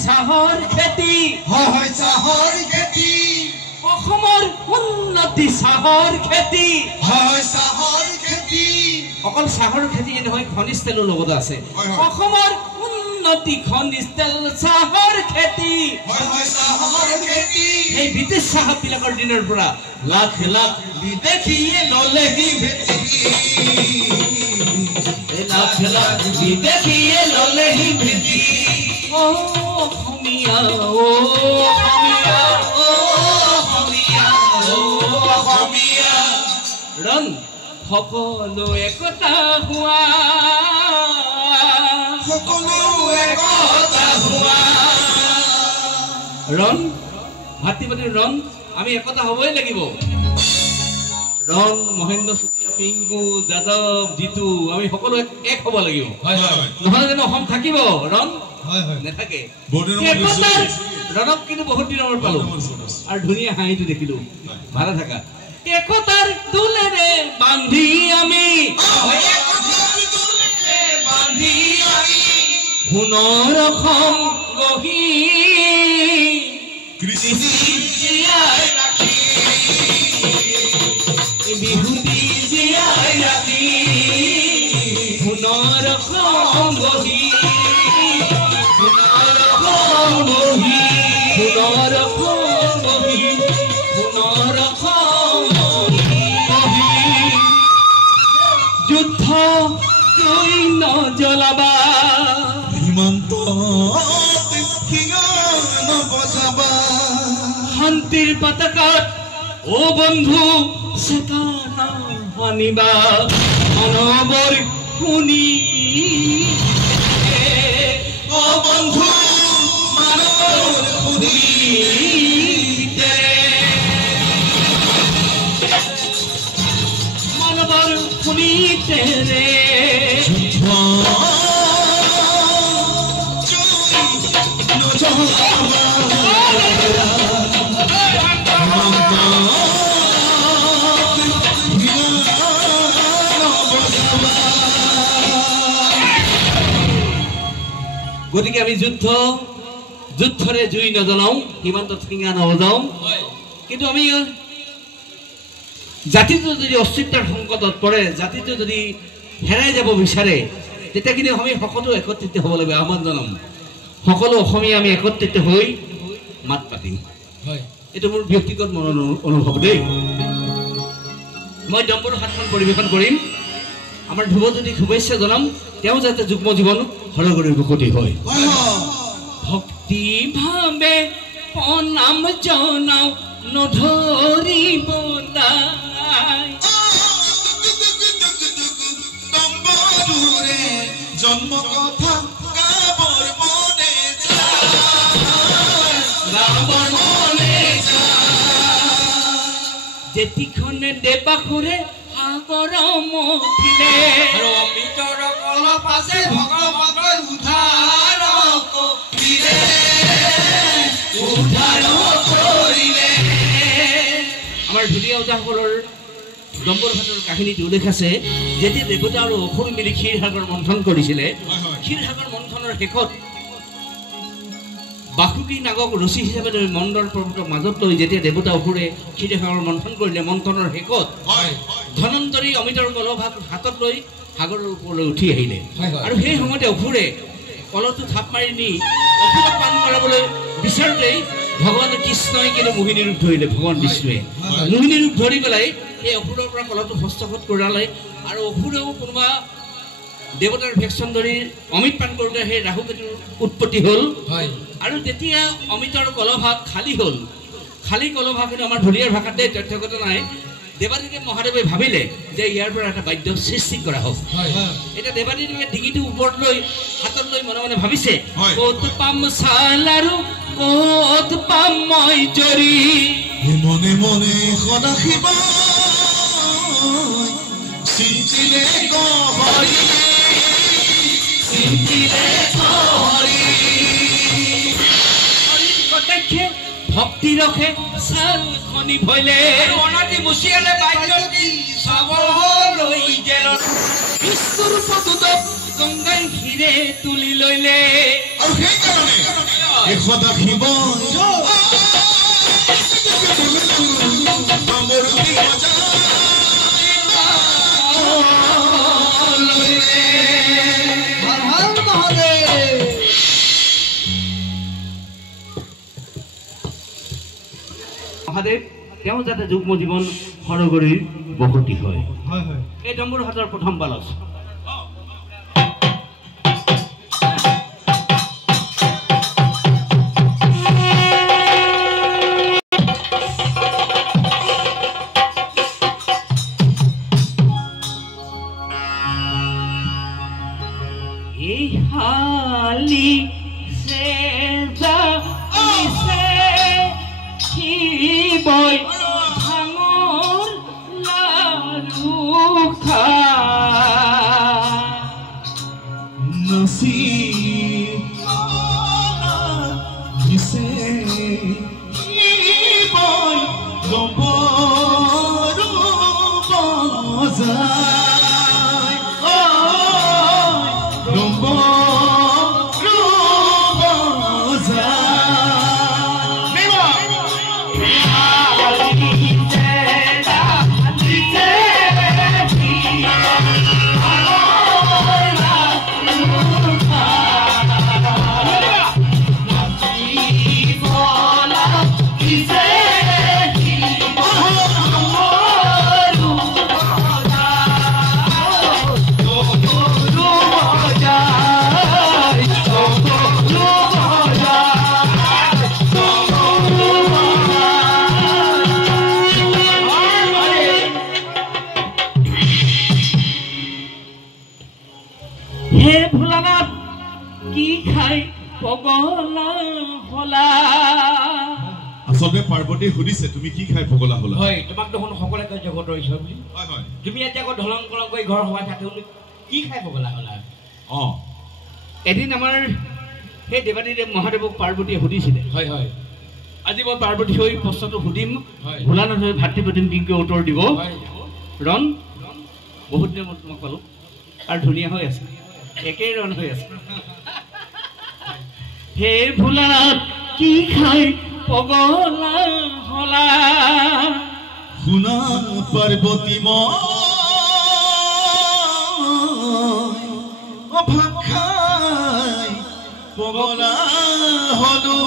চাহৰ খেতি হয় হয় চাহৰ খেতি অসমৰ উন্নতি চাহৰ খেতি হয় চাহৰ খেতি অকল চাহৰ খেতি নহয় খনিজ তেলৰ লগত আছে অসমৰ উন্নতি খনিজ তেল চাহৰ খেতি হয় হয় চাহৰ খেতি এই বিদেশ চাহবিলাকৰ দিনৰ পৰা লাখ লাখ বিদেশীয়ে ললেহি ভেটি লাখ লাখ বিদেশীয়ে ললেহি ভেটি ও অসমীয়া ও অসমীয়া ও অসমীয়া ও অসমীয়া ৰং সকলো একতা হোৱা সকলো একতা হোৱা ৰং ভাতৃপাতি ৰং আমি একতা হ'বই লাগিব ৰং মহেন্দ্ৰ চুতীয়া পিংকু যাদৱ জিতু আমি সকলো এক হ'ব লাগিব নহ'লে জানো অসম থাকিব ৰং নাথাকে ৰণক কিন্তু বহুত দিনৰ মূৰত পালো আৰু ধুনীয়া হাঁহিটো দেখিলো ভালে থাকা একতাৰ দোলেৰে বান্ধি আমি সোণৰ অসম গঢ়ি জীয়াই ৰাখি বিহুতি জীয়াই ৰাখি সোণৰ অসম গঢ়ি সোণৰ অসম গঢ়ি সোণৰ অসম গঢ়ি সোণৰ অসম গঢ়ি যুদ্ধ জুই নজ্বলাবা সীমান্ত নবজাবা শান্তিৰ পতাকাত ও বন্ধু চেতনা আনিবা মানৱৰ শুনি ও বন্ধু মানৱৰ শুনি মানৱৰ শুনি তেৰে গতিকে আমি যুদ্ধৰে জুই নজ্বলাওঁ সীমান্তত ঠেঙা নবজাওঁ কিন্তু আমি জাতিটো যদি অস্তিত্বৰ সংকটত পৰে জাতিটো যদি হেৰাই যাব বিচাৰে তেতিয়া কিন্তু আমি সকলো একত্ৰিত হ'ব লাগিব আহ্বান জনাম সকলো অসমীয়া আমি একত্ৰিত হৈ মাত পাতিম এইটো মোৰ ব্যক্তিগত মনৰ অনুভৱ দেই মই ডম্বৰু হাতখন পৰিৱেশন কৰিম আমাৰ ধ্ৰুৱজ্যোতিক শুভেচ্ছা জনাম তেওঁ যাতে যুগ্ম জীৱন হৰগৌৰীৰ বসতি হয় ভক্তি ভাৱে প্ৰণাম জনাও নধৰিব জন্ম কথা গাবৰ মনে যেতিখনে দেবাসুৰে সাগৰ মথিলে আৰু অমৃতৰ কলপ আছে ভগৱানৰ উদ্ধাৰ কৰিলে আমাৰ ধুনীয়া উদাসকলৰ ডম্বৰ ঘাটৰ কাহিনীটো উল্লেখ আছে যেতিয়া দেৱতা আৰু অসুৰ মিলি ক্ষীৰসাগৰ মন্থন কৰিছিলে ক্ষীৰসাগৰ মন্থনৰ শেষত বাসুকী নাগক ৰচী হিচাপে লৈ মণ্ডল পৰ্বতৰ মাজত লৈ যেতিয়া দেৱতা অসুৰে ক্ষীৰসাগৰ মন্থন কৰিলে মন্থনৰ শেষত ধনন্তৰী অমিতৰ কলভাগ হাতত লৈ সাগৰৰ ওপৰলৈ উঠি আহিলে আৰু সেই সময়তে অসুৰে কলহটো থাপ মাৰি নি অসুৰক পান কৰাবলৈ বিচাৰোঁতেই ভগৱান কৃষ্ণই কিন্তু মোহিনী ৰূপ ধৰিলে ভগৱান বিষ্ণুৱে মোহিনী ৰূপ ধৰি পেলাই এই অসুৰৰ পৰা কলহটো হস্তগত কৰালে আৰু অসুৰেও কোনোবা দেৱতাৰ ভেকচন ধৰি অমিত পান কৰোঁতে সেই ৰাহুকেতুৰ উৎপত্তি হ'ল আৰু যেতিয়া অমিতৰ কলভাগ খালী হ'ল খালী কলভাগ কিন্তু আমাৰ ঢুলীয়াৰ ভাষাত দেই তথ্যগত নাই দেৱাদিদেৱ মহাদেৱে ভাবিলে যে ইয়াৰ পৰা এটা বাদ্য সৃষ্টি কৰা হওক এটা দেৱাদিদেৱে ডিঙিটো ওপৰত লৈ হাতত লৈ মনে মনে ভাবিছে ক'ত পাম চাল আৰু ক'ত পাম মই জৰি মনে মনে সদা শিৱা চিন্তিলে গহৰি কটাক্ষে ভক্তি ৰখে চাল খনি ভইলে অনাদি মুচিয়ালে বাদ্যটি চাবলৈ জেলত বিশ্বৰূপ দুদক গংগাই হিৰে তুলি লৈলে সেইকাৰণে এশটা শিৱ মহাদেৱ তেওঁ যাতে যুগ্ম জীৱন সৰগৰীৰ বসতি হয় এই ডম্বৰু হাতৰ প্ৰথম বালক আচলতে পাৰ্বতী সুধিছে তুমি কি খাই পগলা হলা হয় তোমাক দেখোন সকলে কয় জগতৰ ঈশ্বৰ বুলি হয় হয় তুমি এতিয়া আকৌ ঢলং কলং কৰি ঘৰ হোৱা থাকে কি খাই পগলা হলা এদিন আমাৰ সেই দেৱাদেৱ মহাদেৱক পাৰ্বতীয়ে সুধিছিলে হয় হয় আজি মই পাৰ্বতী হৈ প্ৰশ্নটো সুধিম ভোলানাথ হৈ ভাতৃ প্ৰতিম কিংকৈ উত্তৰ দিব ৰণ বহুত দিনৰ মূৰত তোমাক পালোঁ আৰু ধুনীয়া হৈ আছে একেই ৰণ হৈ আছে হে ভোলানাথ কি খাই পগলা হলা শুনা পাৰ্বতী ভাত খাই পগলা হলো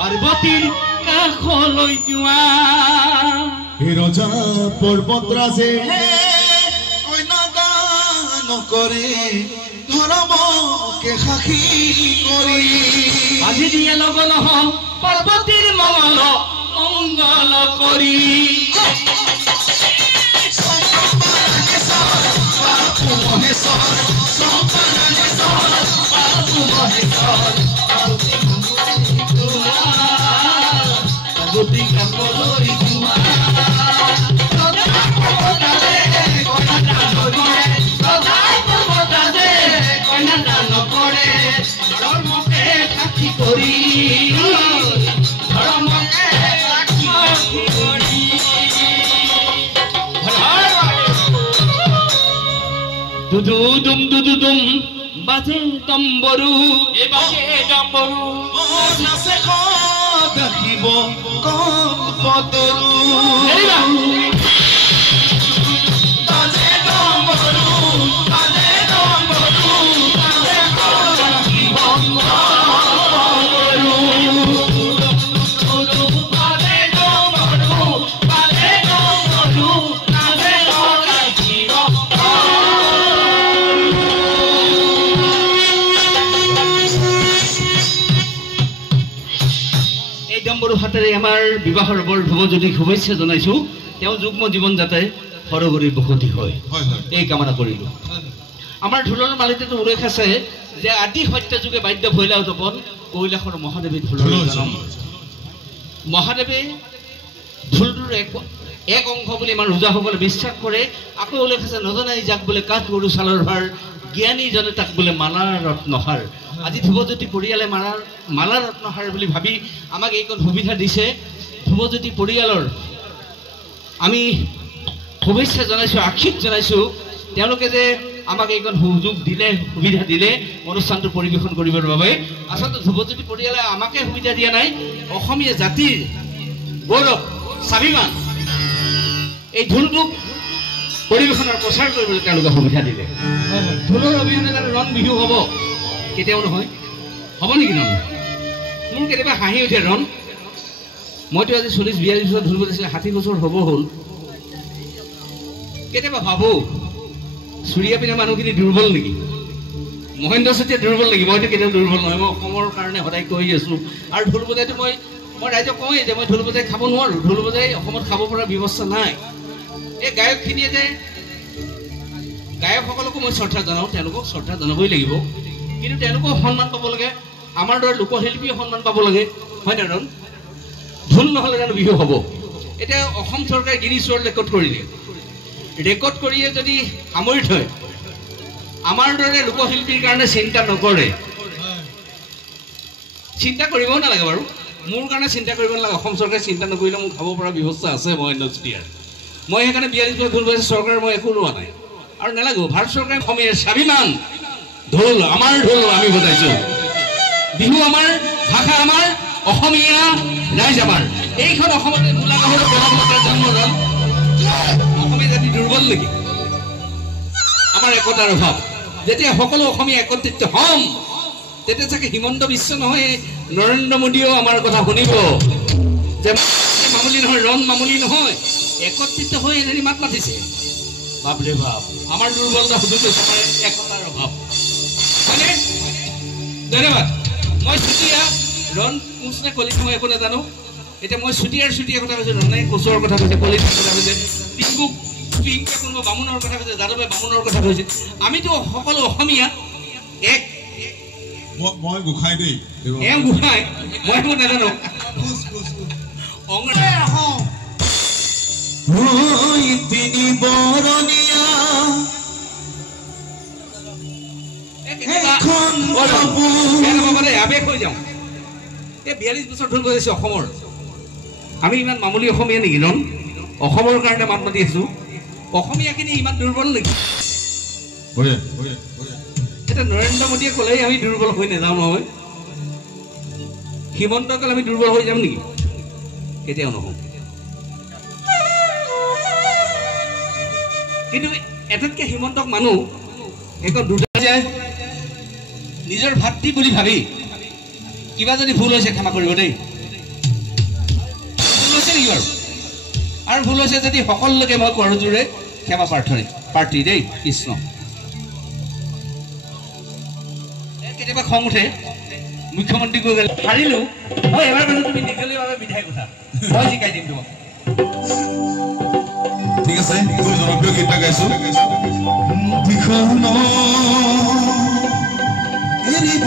পাৰ্বতীৰ কাষলৈ যোৱা ৰজা পৰ্বতৰাজে কন্যাদান কৰে ধৰ্মকে সাক্ষী কৰি আজি দিয়ে লগন পাৰ্বতীৰ মঙ্গল মঙ্গল কৰি দুদুদুম বাজে তম্বৰু এ বাজে তম্বৰু নাচে দেখিব কল্পতৰু বাজে তম্বৰু বাজে তম্বৰু বাজে দেখিব কল্পতৰু বাজে তম্বৰু বাজে তম্বৰু নাচে দেখিব ডম্বৰু হাতেৰে আমাৰ বিবাহৰ বৰ ধ্ৰুৱজ্যোতি শুভেচ্ছা জনাইছো তেওঁ যুগ্ম জীৱন যাতে সৰগৰি বসতি হয় এই কামনা কৰিলোঁ। আমাৰ ঢোলৰ মালিতেতো উল্লেখ আছে যে আদি সত্য যুগে বাদ্য ভৈলা উৎপন কৈলাসৰ মহাদেৱে ঢোলৰ জনম। মহাদেৱে ঢোলটোৰ এক অংশ বুলি আমাৰ ৰজাসকলে বিশ্বাস কৰে। আকৌ উল্লেখ আছে নজনাই যাক বোলে কাঠ গৰু ছালৰ ভাৰ জ্ঞানীজনে তাক বোলে মালা ৰত্নহাৰ। আজি ধ্ৰুৱজ্যোতি পৰিয়ালে মালা ৰত্নহাৰ বুলি ভাবি আমাক এইকণ সুবিধা দিছে। ধ্ৰুৱজ্যোতি পৰিয়ালৰ আমি শুভেচ্ছা জনাইছোঁ, আশীষ জনাইছোঁ। তেওঁলোকে যে আমাক এইকণ সুযোগ দিলে, সুবিধা দিলে অনুষ্ঠানটো পৰিৱেশন কৰিবৰ বাবে। আচলতে ধ্ৰুৱজ্যোতি পৰিয়ালে আমাকে সুবিধা দিয়া নাই, অসমীয়া জাতিৰ গৌৰৱ স্বাভিমান এই ঢোলটোক পৰিৱেশনৰ প্ৰচাৰ কৰিবলৈ তেওঁলোকে সুবিধা দিলে। ঢোলৰ অবিহনে জানো ৰণ বিহু হ'ব? কেতিয়াও নহয়। হ'ব নেকি নহয়? মোৰ কেতিয়াবা হাঁহি উঠে ৰণ। মইতো আজি 40-42 বছৰ ঢোল বজাইছিলোঁ, 60 বছৰ হ'ব হ'ল। কেতিয়াবা ভাবোঁ চুৰিয়া পিন্ধা মানুহখিনি দুৰ্বল নেকি? মহেন্দ্ৰ চেতিয়া দুৰ্বল নেকি? মইতো কেতিয়াও দুৰ্বল নহয়। মই অসমৰ কাৰণে সদায় কৈ আছোঁ। আৰু ঢোল বজাইতো মই ৰাইজক কওঁৱেই যে মই ঢোল বজাই খাব নোৱাৰোঁ। ঢোল বজাই অসমত খাব পৰা ব্যৱস্থা নাই। এই গায়কখিনিয়ে যে গায়কসকলকো মই শ্ৰদ্ধা জনাওঁ, তেওঁলোকক শ্ৰদ্ধা জনাবই লাগিব। কিন্তু তেওঁলোকেও সন্মান পাব লাগে, আমাৰ দৰে লোকশিল্পীয়ে সন্মান পাব লাগে, হয় নে নহয়? ঢোল নহ'লে জানো বিহু হ'ব? এতিয়া অসম চৰকাৰে গিনিছ ৱৰ্ল্ড ৰেকৰ্ড কৰিলে। ৰেকৰ্ড কৰিয়ে যদি সামৰি থয়, আমাৰ দৰে লোকশিল্পীৰ কাৰণে চিন্তা নকৰে। চিন্তা কৰিবও নালাগে বাৰু, মোৰ কাৰণে চিন্তা কৰিব নালাগে। অসম চৰকাৰে চিন্তা নকৰিলে মোক খাব পৰা ব্যৱস্থা আছে মহেন্দ্ৰ চেতিয়াৰ। মই সেইকাৰণে 42 বছৰ ঢোল বজাইছোঁ, চৰকাৰে মই একো লোৱা নাই আৰু নালাগো। ভাৰত চৰকাৰে অসমীয়াৰ স্বাভিমান ঢোল, আমাৰ ঢোল আমি বজাইছোঁ। বিহু আমাৰ, ভাষা আমাৰ, অসমীয়া ৰাইজ আমাৰ। এইখন অসমতে গোলাঘাটৰ বেলাঘাটৰ জন্মজন। অসমীয়া জাতি দুৰ্বল নেকি? আমাৰ একতাৰ অভাৱ। যেতিয়া সকলো অসমীয়া একত্ৰিত হ'ম, তেতিয়া চাগে হিমন্ত বিশ্ব নহয়, নৰেন্দ্ৰ মোদীয়েও আমাৰ কথা শুনিব যে মামুলি নহয়, ৰণ মামুলি নহয়, একত্ৰিত হৈ এনেই মাত মাতিছে। বাপৰে বাপ, আমাৰ দুৰ্বলতা সুধি লৈছে, আমাৰ একতাৰ অভাৱ। হয়নে? ধন্যবাদ। মই চুতীয়া, ৰণ কোচ নে কলিতা মই একো নাজানো। এতিয়া মই চুতীয়াৰ কথা কৈছোঁ, ৰণে কোচৰ কথা কৈছে, কলিতাৰ কথা কৈছে, পিংকে কোনোবা বামুণৰ কথা কৈছে, যাদৱে বামুণৰ কথা কৈছে। আমিতো সকলো অসমীয়া এক। মই গোসাই দেই, এওঁ গোসাই, মই একো নাজানো। তিনি বৰণীয়া আবেগ হৈ যাওঁ। এই 42 বছৰ ঢোল বজাইছোঁ অসমৰ। আমি ইমান মামুলি অসমীয়া নেকি? নন অসমৰ কাৰণে মাত মাতি আছোঁ। অসমীয়াখিনি ইমান দুৰ্বল নেকি? এতিয়া নৰেন্দ্ৰ মোদীয়ে ক'লেই আমি দুৰ্বল হৈ নাযাওঁ নহয়। হিমন্ত কাল আমি দুৰ্বল হৈ যাম নেকি? কেতিয়াও নহওঁ। কিন্তু এটাতকৈ হিমন্তক মানুহ এখন দুটা যায়, নিজৰ ভাতৃ বুলি ভাবি কিবা যদি ভুল হৈছে ক্ষমা কৰিব দেই। ভুল হৈছে নেকি বাৰু? আৰু ভুল হৈছে যদি সকলোকে মই কৰজোৰে ক্ষমা প্ৰাৰ্থী দেই। কৃষ্ণ। কেতিয়াবা খং উঠে, মুখ্যমন্ত্ৰী কৈ গ'লে হাৰিলোঁ, মই এবাৰ কৈছোঁ তুমি দীঘলীয়াভাৱে বিধায়ক উঠা, মই শিকাই দিম তোমাক। ঠিক আছে, জনপ্ৰিয় গীত এটা গাইছোঁ। এৰিব